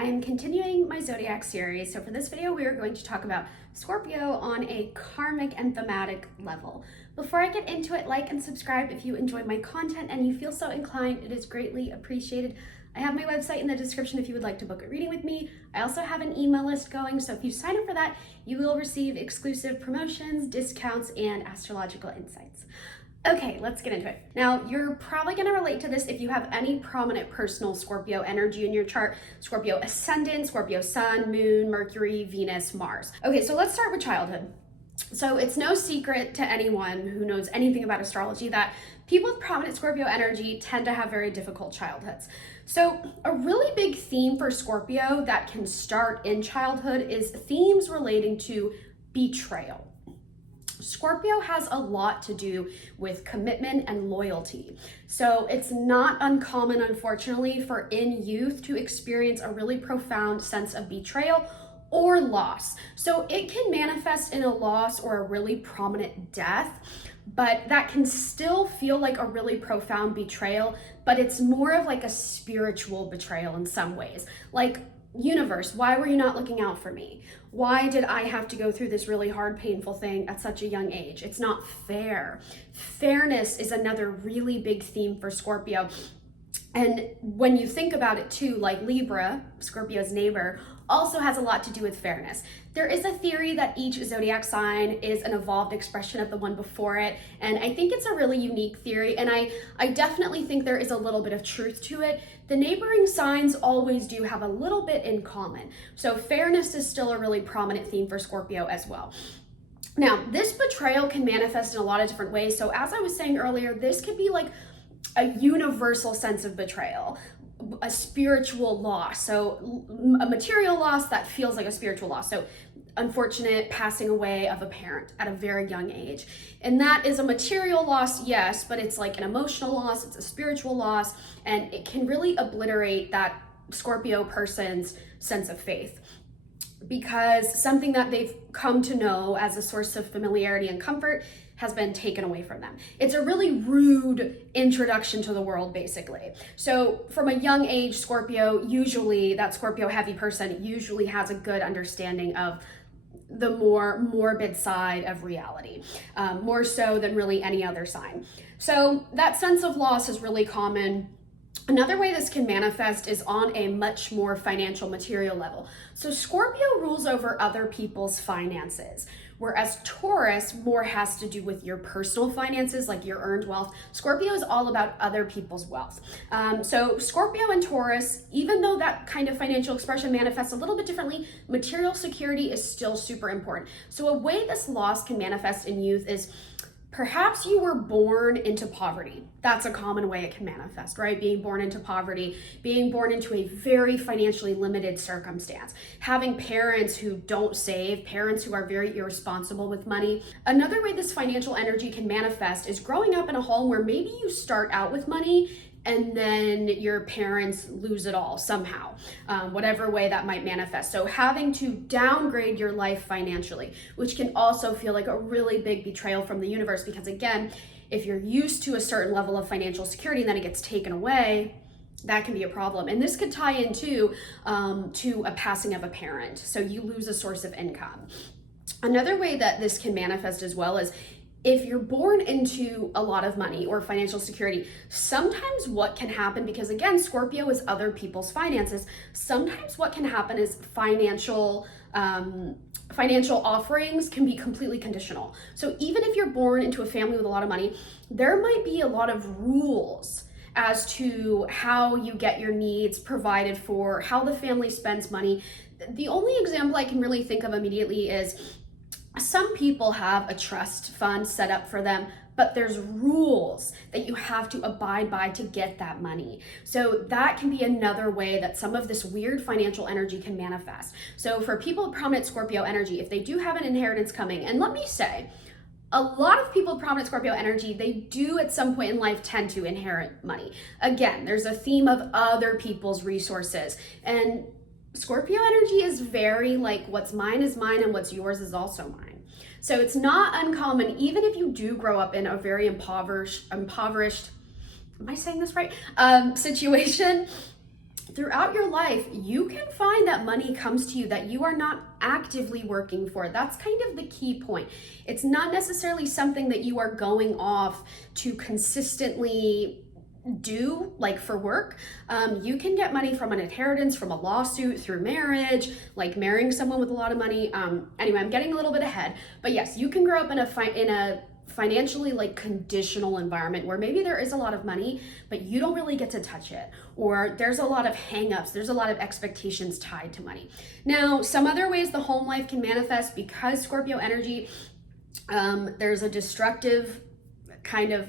I am continuing my zodiac series. So for this video, we are going to talk about Scorpio on a karmic and thematic level. Before I get into it, like and subscribe if you enjoy my content and you feel so inclined. It is greatly appreciated. I have my website in the description if you would like to book a reading with me. I also have an email list going, so if you sign up for that, you will receive exclusive promotions, discounts, and astrological insights. Okay, let's get into it. Now, you're probably going to relate to this if you have any prominent personal Scorpio energy in your chart. Scorpio ascendant, Scorpio sun, moon, Mercury, Venus, Mars. Okay, so let's start with childhood. So it's no secret to anyone who knows anything about astrology that people with prominent Scorpio energy tend to have very difficult childhoods. So a really big theme for Scorpio that can start in childhood is themes relating to betrayal. Scorpio has a lot to do with commitment and loyalty. So it's not uncommon, unfortunately, for in youth to experience a really profound sense of betrayal or loss. So it can manifest in a loss or a really prominent death, but that can still feel like a really profound betrayal, but it's more of like a spiritual betrayal in some ways. Like, universe, why were you not looking out for me? Why did I have to go through this really hard, painful thing at such a young age? It's not fair. Fairness is another really big theme for Scorpio. And when you think about it too, like Libra, Scorpio's neighbor, also has a lot to do with fairness. There is a theory that each zodiac sign is an evolved expression of the one before it, and I think it's a really unique theory, and I definitely think there is a little bit of truth to it. The neighboring signs always do have a little bit in common, so fairness is still a really prominent theme for Scorpio as well. Now, this betrayal can manifest in a lot of different ways, so as I was saying earlier, this could be like a universal sense of betrayal, a spiritual loss, so a material loss that feels like a spiritual loss. So unfortunate passing away of a parent at a very young age. And that is a material loss, yes, but it's like an emotional loss, it's a spiritual loss, and it can really obliterate that Scorpio person's sense of faith, because something that they've come to know as a source of familiarity and comfort has been taken away from them. It's a really rude introduction to the world, basically. So from a young age, Scorpio, usually that Scorpio heavy person usually has a good understanding of the more morbid side of reality, more so than really any other sign. So that sense of loss is really common. Another way this can manifest is on a much more financial, material level. So Scorpio rules over other people's finances, whereas Taurus more has to do with your personal finances, like your earned wealth. Scorpio is all about other people's wealth. So Scorpio and Taurus, even though that kind of financial expression manifests a little bit differently, material security is still super important. So a way this loss can manifest in youth is perhaps you were born into poverty. That's a common way it can manifest, right? Being born into poverty, being born into a very financially limited circumstance, having parents who don't save, parents who are very irresponsible with money. Another way this financial energy can manifest is growing up in a home where maybe you start out with money and then your parents lose it all somehow, whatever way that might manifest. So having to downgrade your life financially, which can also feel like a really big betrayal from the universe, because again, if you're used to a certain level of financial security and then it gets taken away, that can be a problem. And this could tie into to a passing of a parent. So you lose a source of income. Another way that this can manifest as well is if you're born into a lot of money or financial security, sometimes what can happen, because again, Scorpio is other people's finances, sometimes what can happen is financial offerings can be completely conditional. So even if you're born into a family with a lot of money, there might be a lot of rules as to how you get your needs provided for, how the family spends money. The only example I can really think of immediately is some people have a trust fund set up for them, but there's rules that you have to abide by to get that money. So that can be another way that some of this weird financial energy can manifest. So for people with prominent Scorpio energy, if they do have an inheritance coming, and let me say, a lot of people with prominent Scorpio energy, they do at some point in life tend to inherit money. Again, there's a theme of other people's resources, and Scorpio energy is very like, what's mine is mine and what's yours is also mine. So it's not uncommon, even if you do grow up in a very impoverished, am I saying this right? Situation, throughout your life, you can find that money comes to you that you are not actively working for. That's kind of the key point. It's not necessarily something that you are going off to consistently do, like for work. You can get money from an inheritance, from a lawsuit, through marriage, like marrying someone with a lot of money. Anyway, I'm getting a little bit ahead, but yes, you can grow up in a financially like conditional environment where maybe there is a lot of money, but you don't really get to touch it, or there's a lot of hangups, there's a lot of expectations tied to money. Now, some other ways the home life can manifest, because Scorpio energy, there's a destructive kind of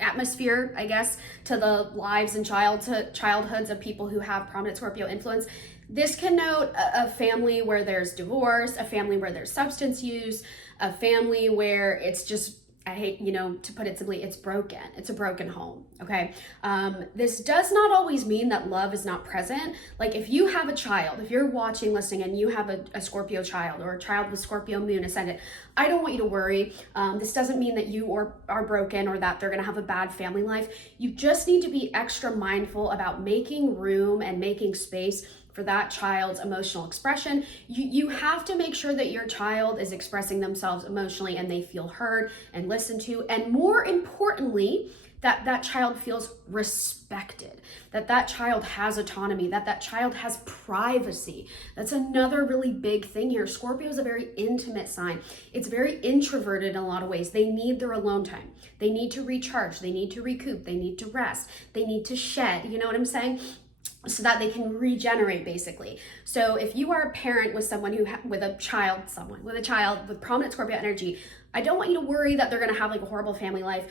atmosphere, I guess, to the lives and childhoods of people who have prominent Scorpio influence. This can note a family where there's divorce, a family where there's substance use, a family where it's just, I hate, to put it simply, it's broken. It's a broken home, okay? This does not always mean that love is not present. Like if you have a child, if you're watching, listening, and you have a Scorpio child or a child with Scorpio moon ascendant, I don't want you to worry. This doesn't mean that you are broken or that they're gonna have a bad family life. You just need to be extra mindful about making room and making space for that child's emotional expression. You have to make sure that your child is expressing themselves emotionally and they feel heard and listened to, and more importantly, that child feels respected, that child has autonomy, that child has privacy. That's another really big thing here. Scorpio is a very intimate sign. It's very introverted in a lot of ways. They need their alone time. They need to recharge. They need to recoup. They need to rest. They need to shed. You know what I'm saying? So that they can regenerate, basically. So if you are a parent with someone with a child with prominent Scorpio energy, I don't want you to worry that they're gonna have like a horrible family life.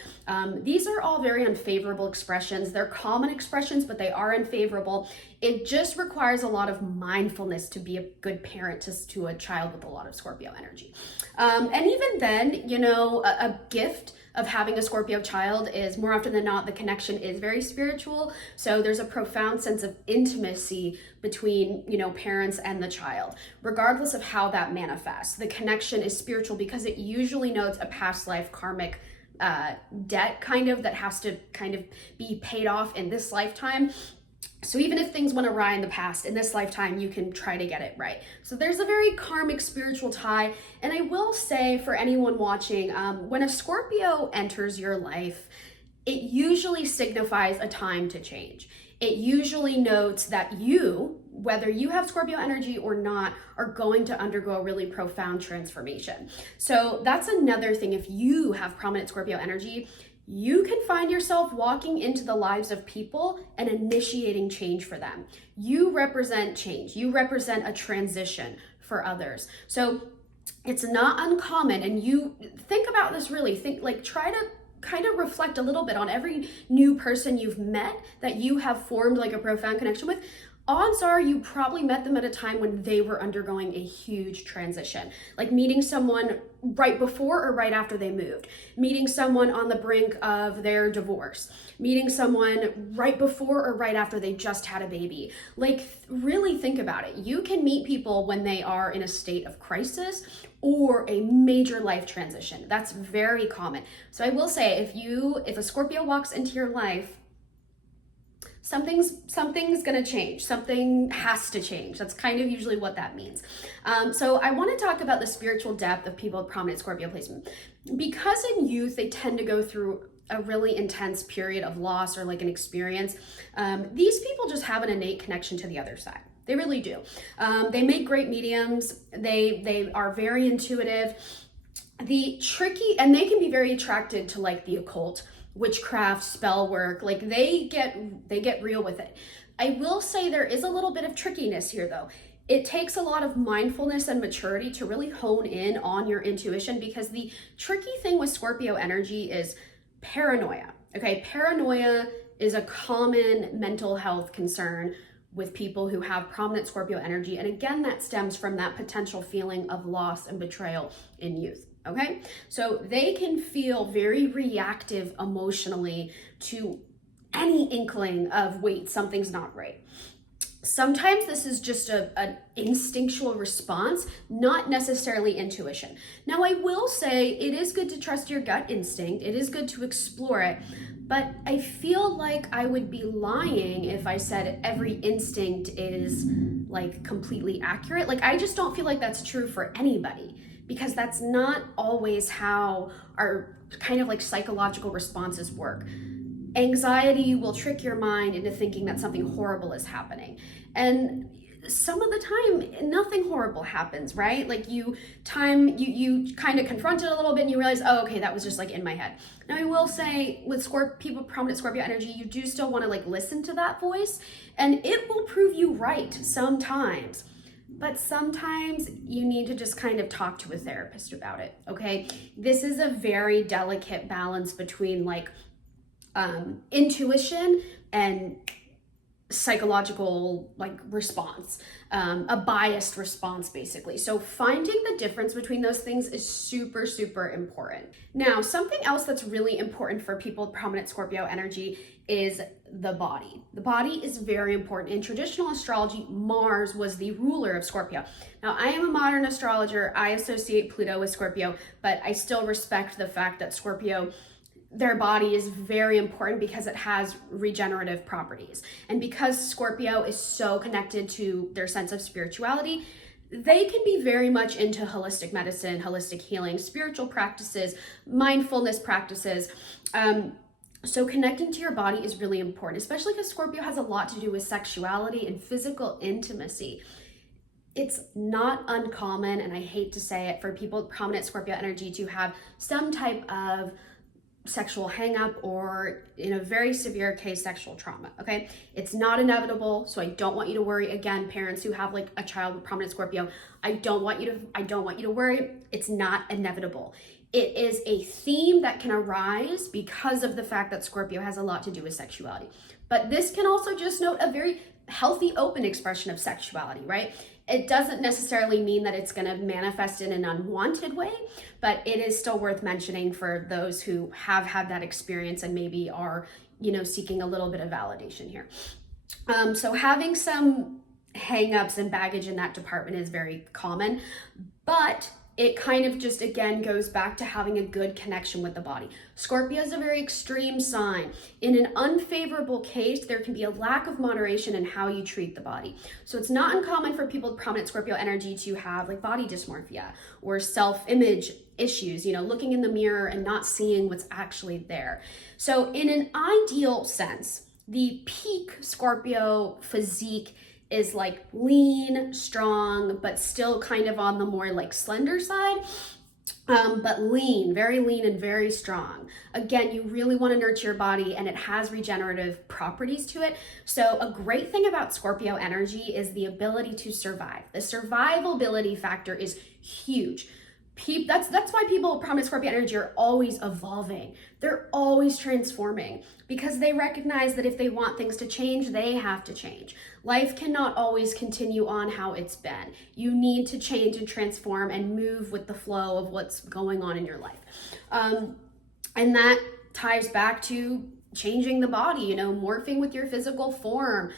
These are all very unfavorable expressions. They're common expressions, but they are unfavorable. It just requires a lot of mindfulness to be a good parent to a child with a lot of Scorpio energy. And even then, a gift of having a Scorpio child is, more often than not, the connection is very spiritual. So there's a profound sense of intimacy between, parents and the child, regardless of how that manifests. The connection is spiritual because it usually notes a past life karmic debt that has to kind of be paid off in this lifetime. So even if things went awry in the past, in this lifetime, you can try to get it right. So there's a very karmic spiritual tie. And I will say, for anyone watching, when a Scorpio enters your life, it usually signifies a time to change. It usually notes that you, whether you have Scorpio energy or not, are going to undergo a really profound transformation. So that's another thing. If you have prominent Scorpio energy, you can find yourself walking into the lives of people and initiating change for them. You represent change. You represent a transition for others. So it's not uncommon. And you think about this really, try to kind of reflect a little bit on every new person you've met that you have formed like a profound connection with. Odds are you probably met them at a time when they were undergoing a huge transition, like meeting someone right before or right after they moved, meeting someone on the brink of their divorce, meeting someone right before or right after they just had a baby. Like, really think about it. You can meet people when they are in a state of crisis or a major life transition. That's very common. So I will say, if a Scorpio walks into your life, something's gonna change. Something has to change. That's kind of usually what that means. So I want to talk about the spiritual depth of people with prominent Scorpio placement. Because in youth, they tend to go through a really intense period of loss or like an experience. These people just have an innate connection to the other side. They really do. They make great mediums. They are very intuitive. And they can be very attracted to like the occult, witchcraft, spell work. Like they get real with it. I will say there is a little bit of trickiness here though. It takes a lot of mindfulness and maturity to really hone in on your intuition, because the tricky thing with Scorpio energy is paranoia. Okay, paranoia is a common mental health concern with people who have prominent Scorpio energy. And again, that stems from that potential feeling of loss and betrayal in youth. Okay, so they can feel very reactive emotionally to any inkling of, wait, something's not right. Sometimes this is just an instinctual response, not necessarily intuition. Now, I will say it is good to trust your gut instinct. It is good to explore it, But I feel like I would be lying if I said every instinct is like completely accurate. Like, I just don't feel like that's true for anybody, because that's not always how our kind of like psychological responses work. Anxiety will trick your mind into thinking that something horrible is happening. And some of the time nothing horrible happens, right? Like you kind of confront it a little bit and you realize, oh, okay, that was just like in my head. Now I will say with people prominent Scorpio energy, you do still want to like listen to that voice, and it will prove you right sometimes. But sometimes you need to just kind of talk to a therapist about it, okay? This is a very delicate balance between like intuition and psychological like response, a biased response basically. So finding the difference between those things is super, super important. Now, something else that's really important for people with prominent Scorpio energy is the body. The body is very important. In traditional astrology, Mars was the ruler of Scorpio. Now, I am a modern astrologer. I associate Pluto with Scorpio, but I still respect the fact that Scorpio, their body is very important because it has regenerative properties. And because Scorpio is so connected to their sense of spirituality, they can be very much into holistic medicine, holistic healing, spiritual practices, mindfulness practices. So connecting to your body is really important, especially because Scorpio has a lot to do with sexuality and physical intimacy. It's not uncommon, and I hate to say it, for people with prominent Scorpio energy to have some type of sexual hang-up, or in a very severe case, sexual trauma, okay? It's not inevitable, so I don't want you to worry. Again, parents who have like a child with prominent Scorpio, I don't want you to worry. It's not inevitable. It is a theme that can arise because of the fact that Scorpio has a lot to do with sexuality. But this can also just note a very healthy, open expression of sexuality, right? It doesn't necessarily mean that it's going to manifest in an unwanted way, but it is still worth mentioning for those who have had that experience and maybe are, seeking a little bit of validation here. So having some hang-ups and baggage in that department is very common, but it kind of just, again, goes back to having a good connection with the body. Scorpio is a very extreme sign. In an unfavorable case, there can be a lack of moderation in how you treat the body. So it's not uncommon for people with prominent Scorpio energy to have like body dysmorphia or self-image issues, looking in the mirror and not seeing what's actually there. So in an ideal sense, the peak Scorpio physique is like lean, strong, but still kind of on the more like slender side, but lean, very lean and very strong. Again, you really want to nurture your body, and it has regenerative properties to it. So a great thing about Scorpio energy is the ability to survive. The survivability factor is huge. That's why people with prominent Scorpio energy are always evolving. They're always transforming because they recognize that if they want things to change, they have to change. Life cannot always continue on how it's been. You need to change and transform and move with the flow of what's going on in your life. And that ties back to changing the body, morphing with your physical form,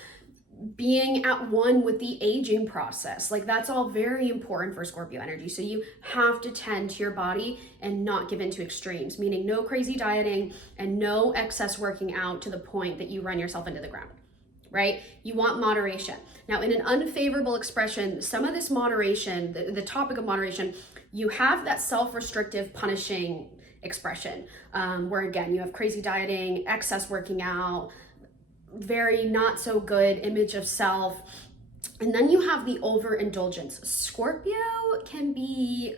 being at one with the aging process. Like, that's all very important for Scorpio energy. So you have to tend to your body and not give into extremes, meaning no crazy dieting and no excess working out to the point that you run yourself into the ground, right? You want moderation. Now, in an unfavorable expression, some of this moderation, the topic of moderation, you have that self-restrictive punishing expression, where again, you have crazy dieting, excess working out, very not so good image of self. And then you have the overindulgence. Scorpio can be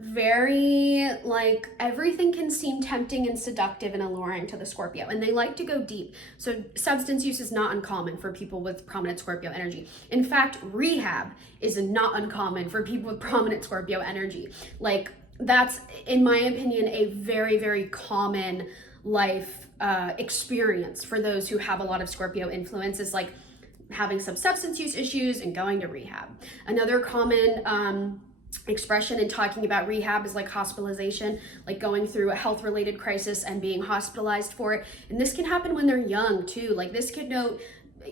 very like, everything can seem tempting and seductive and alluring to the Scorpio, and they like to go deep. So substance use is not uncommon for people with prominent Scorpio energy. In fact, rehab is not uncommon for people with prominent Scorpio energy. Like, that's, in my opinion, a very, very common life experience for those who have a lot of Scorpio influence, is like having some substance use issues and going to rehab. Another common expression in talking about rehab is like hospitalization, like going through a health related crisis and being hospitalized for it. And this can happen when they're young too. Like, this could note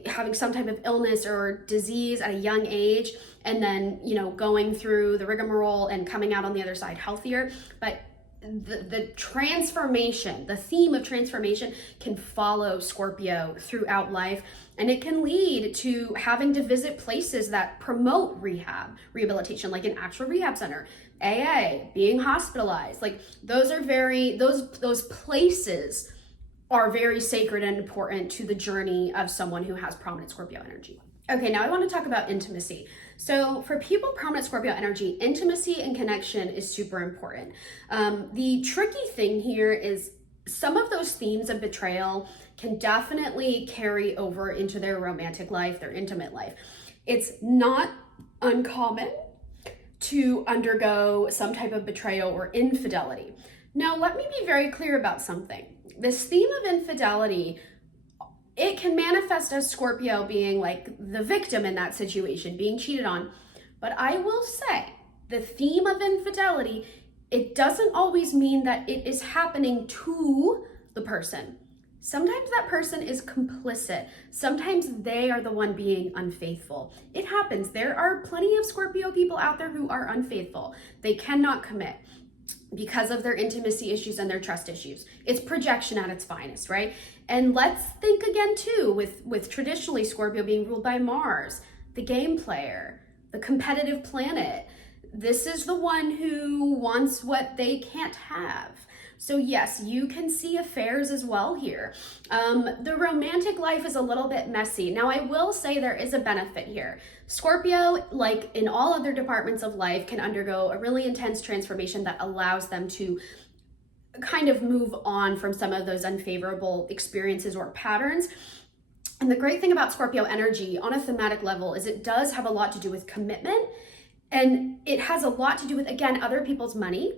having some type of illness or disease at a young age, and then, going through the rigmarole and coming out on the other side healthier. But the transformation, the theme of transformation can follow Scorpio throughout life, and it can lead to having to visit places that promote rehabilitation, like an actual rehab center, AA, being hospitalized. Like those places are very sacred and important to the journey of someone who has prominent Scorpio energy. Okay, now I want to talk about intimacy. So for people with prominent Scorpio energy, intimacy and connection is super important. The tricky thing here is some of those themes of betrayal can definitely carry over into their romantic life, their intimate life. It's not uncommon to undergo some type of betrayal or infidelity. Now, let me be very clear about something. This theme of infidelity, it can manifest as Scorpio being like the victim in that situation, being cheated on. But I will say the theme of infidelity, it doesn't always mean that it is happening to the person. Sometimes that person is complicit. Sometimes they are the one being unfaithful. It happens. There are plenty of Scorpio people out there who are unfaithful. They cannot commit because of their intimacy issues and their trust issues. It's projection at its finest, right? And let's think again too, with traditionally Scorpio being ruled by Mars, the game player, the competitive planet. This is the one who wants what they can't have. So yes, you can see affairs as well here. The romantic life is a little bit messy. Now I will say there is a benefit here. Scorpio, like in all other departments of life, can undergo a really intense transformation that allows them to kind of move on from some of those unfavorable experiences or patterns. And the great thing about Scorpio energy on a thematic level is it does have a lot to do with commitment, and it has a lot to do with, again, other people's money.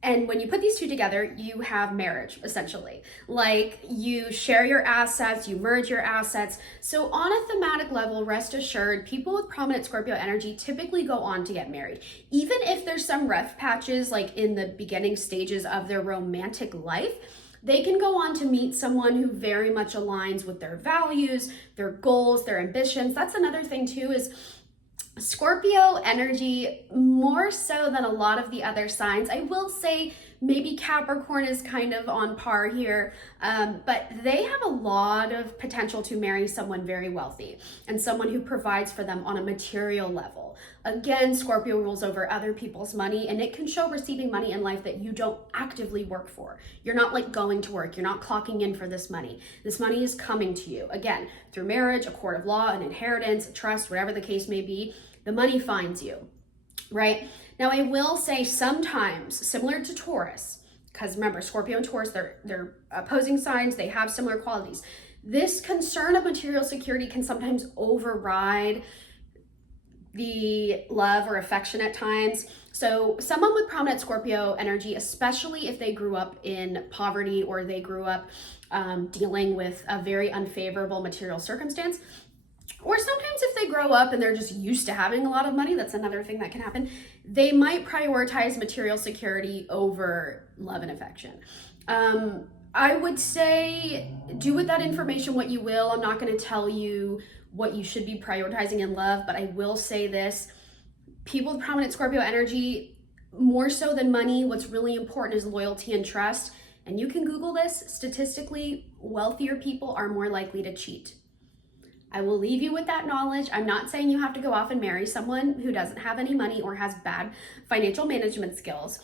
And when you put these two together, you have marriage, essentially. Like you share your assets, you merge your assets. So on a thematic level, rest assured, people with prominent Scorpio energy typically go on to get married. Even if there's some rough patches, like in the beginning stages of their romantic life, they can go on to meet someone who very much aligns with their values, their goals, their ambitions. That's another thing too, is Scorpio energy, more so than a lot of the other signs. I will say maybe Capricorn is kind of on par here, but they have a lot of potential to marry someone very wealthy and someone who provides for them on a material level. Again, Scorpio rules over other people's money, and it can show receiving money in life that you don't actively work for. You're not like going to work. You're not clocking in for this money. This money is coming to you, again, through marriage, a court of law, an inheritance, a trust, whatever the case may be. The money finds you, right? Now, I will say sometimes, similar to Taurus, because remember, Scorpio and Taurus, they're opposing signs, they have similar qualities. This concern of material security can sometimes override the love or affection at times. So someone with prominent Scorpio energy, especially if they grew up in poverty or they grew up dealing with a very unfavorable material circumstance, or sometimes if they grow up and they're just used to having a lot of money, that's another thing that can happen, they might prioritize material security over love and affection. I would say do with that information what you will. I'm not going to tell you what you should be prioritizing in love, but I will say this. People with prominent Scorpio energy, more so than money, what's really important is loyalty and trust. And you can Google this. Statistically, wealthier people are more likely to cheat. I will leave you with that knowledge. I'm not saying you have to go off and marry someone who doesn't have any money or has bad financial management skills.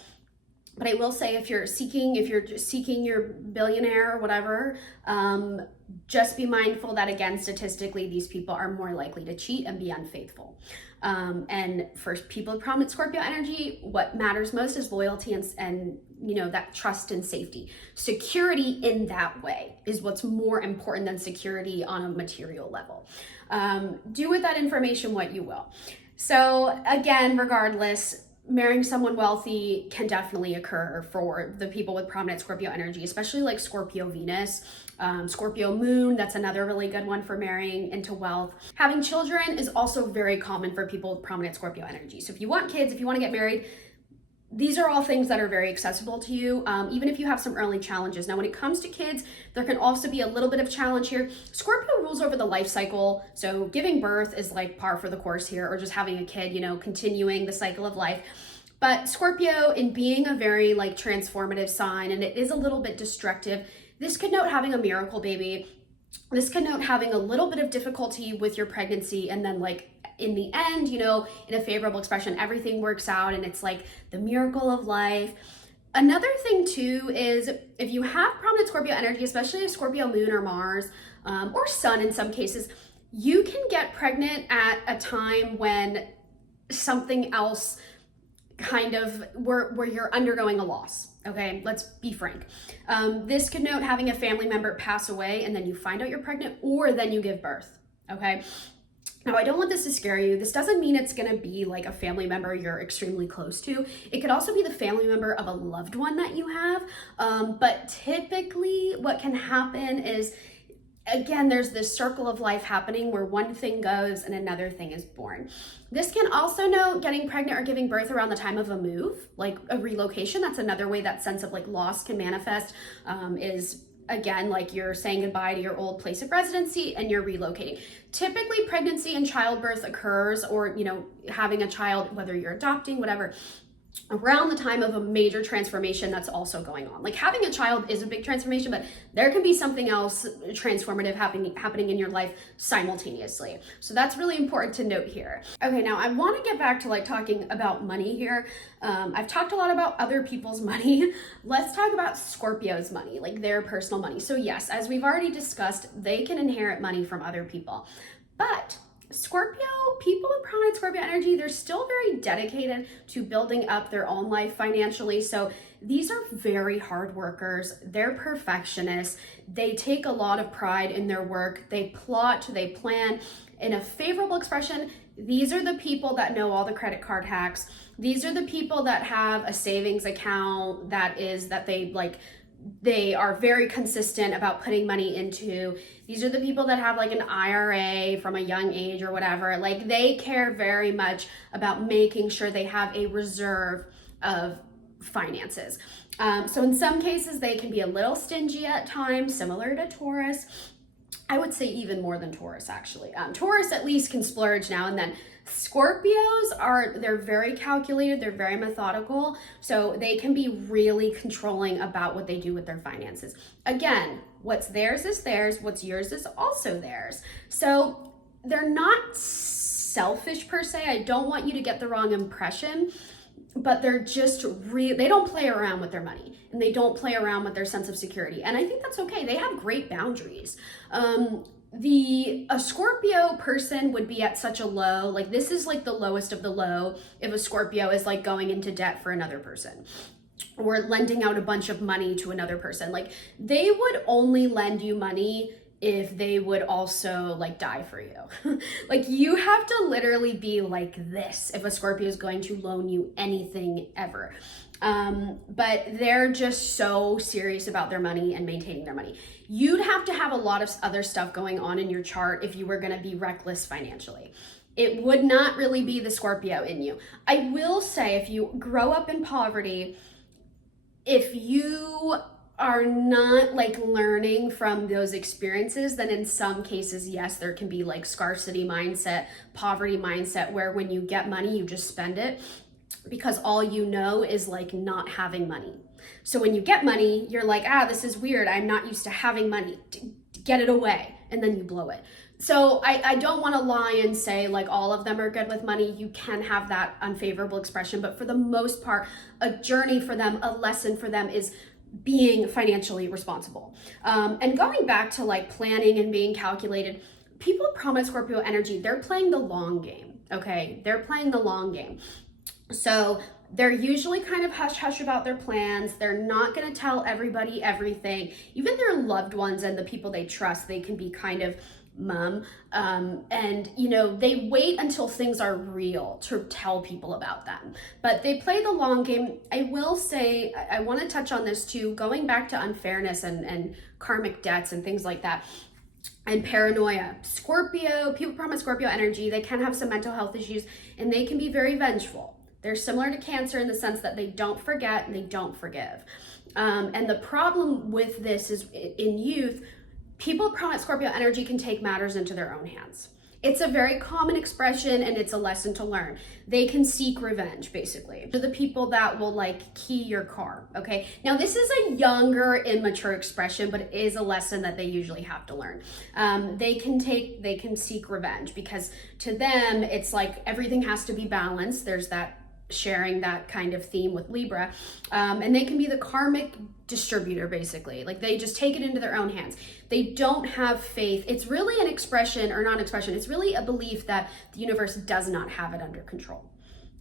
But I will say if you're seeking your billionaire or whatever, just be mindful that, again, statistically, these people are more likely to cheat and be unfaithful. And for people with prominent Scorpio energy, what matters most is loyalty and that trust and safety. Security in that way is what's more important than security on a material level. Do with that information what you will. So again, regardless, marrying someone wealthy can definitely occur for the people with prominent Scorpio energy, especially like Scorpio Venus, Scorpio Moon. That's another really good one for marrying into wealth. Having children is also very common for people with prominent Scorpio energy. So if you want kids, if you want to get married, these are all things that are very accessible to you, even if you have some early challenges. Now, when it comes to kids, there can also be a little bit of challenge here. Scorpio rules over the life cycle, so giving birth is like par for the course here, or just having a kid, continuing the cycle of life. But Scorpio, in being a very like transformative sign, and it is a little bit destructive, this could note having a miracle baby. This could note having a little bit of difficulty with your pregnancy, and then like in the end, you know, in a favorable expression, everything works out and it's like the miracle of life. Another thing too is if you have prominent Scorpio energy, especially a Scorpio moon or Mars, or sun in some cases, you can get pregnant at a time when something else kind of where you're undergoing a loss. Okay, let's be frank. This could note having a family member pass away and then you find out you're pregnant, or then you give birth. Okay. Now, I don't want this to scare you. This doesn't mean it's going to be like a family member you're extremely close to. It could also be the family member of a loved one that you have. But typically what can happen is, again, there's this circle of life happening where one thing goes and another thing is born. This can also note getting pregnant or giving birth around the time of a move, like a relocation. That's another way that sense of like loss can manifest, is again, like you're saying goodbye to your old place of residency and you're relocating. Typically pregnancy and childbirth occurs, or, you know, having a child, whether you're adopting, whatever, around the time of a major transformation that's also going on. Like having a child is a big transformation, but there can be something else transformative happening in your life simultaneously. So that's really important to note here. Okay, now I want to get back to like talking about money here. I've talked a lot about other people's money. Let's talk about Scorpio's money, like their personal money. So yes, as we've already discussed, they can inherit money from other people, but Scorpio, people with prominent Scorpio energy, they're still very dedicated to building up their own life financially. So these are very hard workers. They're perfectionists. They take a lot of pride in their work. They plot, they plan. In a favorable expression, these are the people that know all the credit card hacks. These are the people that have a savings account they are very consistent about putting money into. These are the people that have like an IRA from a young age or whatever. Like they care very much about making sure they have a reserve of finances. So in some cases, they can be a little stingy at times, similar to Taurus. I would say even more than Taurus, actually. Taurus at least can splurge now and then. Scorpios they're very calculated, they're very methodical, so they can be really controlling about what they do with their finances. Again, what's theirs is theirs, what's yours is also theirs. So they're not selfish per se. I don't want you to get the wrong impression, but they're just they don't play around with their money, and they don't play around with their sense of security. And I think that's okay. They have great boundaries. A Scorpio person would be at such a low, like this is like the lowest of the low if a Scorpio is like going into debt for another person or lending out a bunch of money to another person. Like they would only lend you money if they would also like die for you. Like you have to literally be like this if a Scorpio is going to loan you anything ever. But they're just so serious about their money and maintaining their money. You'd have to have a lot of other stuff going on in your chart if you were going to be reckless financially. It would not really be the Scorpio in you. I will say, if you grow up in poverty, if you are not like learning from those experiences, then in some cases, yes, there can be like scarcity mindset, poverty mindset, where when you get money, you just spend it because all you know is like not having money. So when you get money, you're like, this is weird. I'm not used to having money. Get it away. And then you blow it. So I don't want to lie and say like all of them are good with money. You can have that unfavorable expression, but for the most part, a journey for them, a lesson for them is being financially responsible. And going back to like planning and being calculated, people promise Scorpio energy, they're playing the long game. Okay. They're playing the long game. So they're usually kind of hush-hush about their plans. They're not going to tell everybody everything. Even their loved ones and the people they trust, they can be kind of mum. And, you know, they wait until things are real to tell people about them. But they play the long game. I will say, I want to touch on this too, going back to unfairness and karmic debts and things like that. And paranoia. Scorpio, people promise Scorpio energy, they can have some mental health issues and they can be very vengeful. They're similar to Cancer in the sense that they don't forget and they don't forgive. And the problem with this is in youth, people prominent Scorpio energy can take matters into their own hands. It's a very common expression and it's a lesson to learn. They can seek revenge, basically. They're the people that will like key your car, okay? Now this is a younger, immature expression, but it is a lesson that they usually have to learn. They can seek revenge because to them, it's like everything has to be balanced. There's that sharing that kind of theme with Libra. And they can be the karmic distributor, basically. Like they just take it into their own hands. They don't have faith. It's really an expression, or not an expression, it's really a belief that the universe does not have it under control.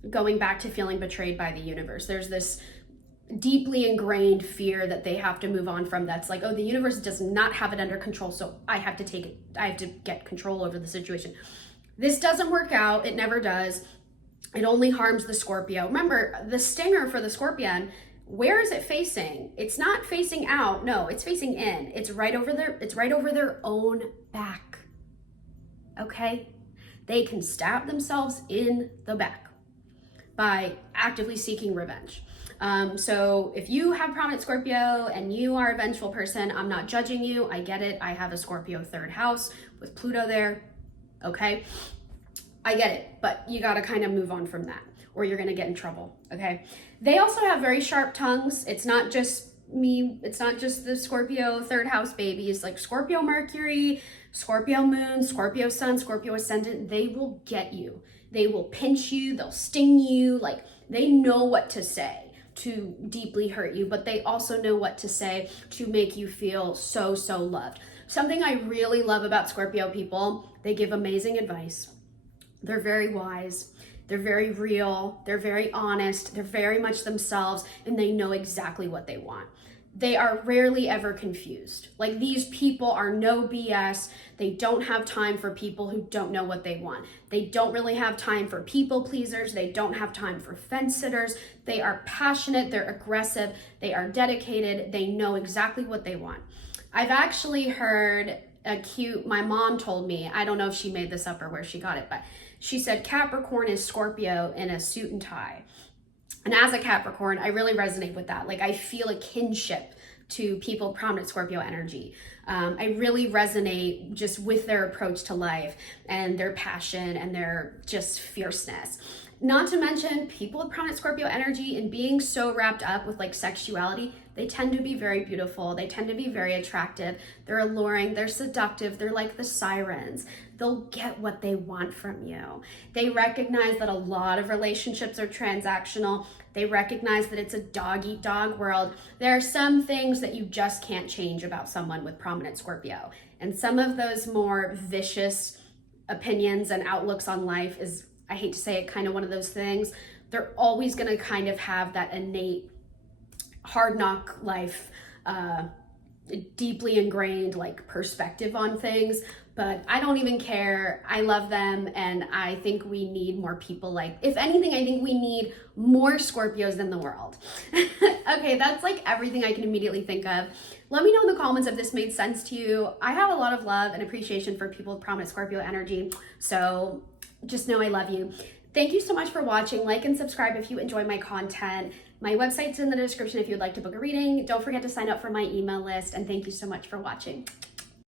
Going back to feeling betrayed by the universe, there's this deeply ingrained fear that they have to move on from. That's like, oh, the universe does not have it under control, so I have to take it. I have to get control over the situation. This doesn't work out. It never does. It only harms the Scorpio. Remember, the stinger for the Scorpion, where is it facing? It's not facing out. No, it's facing in. It's right over their own back. Okay? They can stab themselves in the back by actively seeking revenge. So if you have prominent Scorpio and you are a vengeful person, I'm not judging you. I get it. I have a Scorpio third house with Pluto there. Okay? I get it, but you got to kind of move on from that or you're going to get in trouble, okay? They also have very sharp tongues. It's not just me. It's not just the Scorpio third house babies, like Scorpio Mercury, Scorpio Moon, Scorpio Sun, Scorpio Ascendant. They will get you. They will pinch you. They'll sting you. Like they know what to say to deeply hurt you, but they also know what to say to make you feel so, so loved. Something I really love about Scorpio people, they give amazing advice. They're very wise, they're very real, they're very honest, they're very much themselves, and they know exactly what they want. They are rarely ever confused. Like these people are no BS. They don't have time for people who don't know what they want. They don't really have time for people pleasers. They don't have time for fence sitters. They are passionate, they're aggressive, they are dedicated, they know exactly what they want. I've actually heard my mom told me, I don't know if she made this up or where she got it, but she said Capricorn is Scorpio in a suit and tie. And as a Capricorn, I really resonate with that. Like I feel a kinship to people with prominent Scorpio energy. I really resonate just with their approach to life and their passion and their just fierceness. Not to mention people with prominent Scorpio energy and being so wrapped up with like sexuality, they tend to be very beautiful. They tend to be very attractive. They're alluring. They're seductive. They're like the sirens. They'll get what they want from you. They recognize that a lot of relationships are transactional. They recognize that it's a dog-eat-dog world. There are some things that you just can't change about someone with prominent Scorpio. And some of those more vicious opinions and outlooks on life is, I hate to say it, kind of one of those things. They're always going to kind of have that innate hard knock life, deeply ingrained like perspective on things, but I don't even care. I love them, and I think we need more people like, if anything, I think we need more Scorpios in the world. Okay, that's like everything I can immediately think of. Let me know in the comments if this made sense to you. I have a lot of love and appreciation for people with prominent Scorpio energy, so just know I love you. Thank you so much for watching. Like and subscribe if you enjoy my content. My website's in the description if you'd like to book a reading. Don't forget to sign up for my email list, and thank you so much for watching.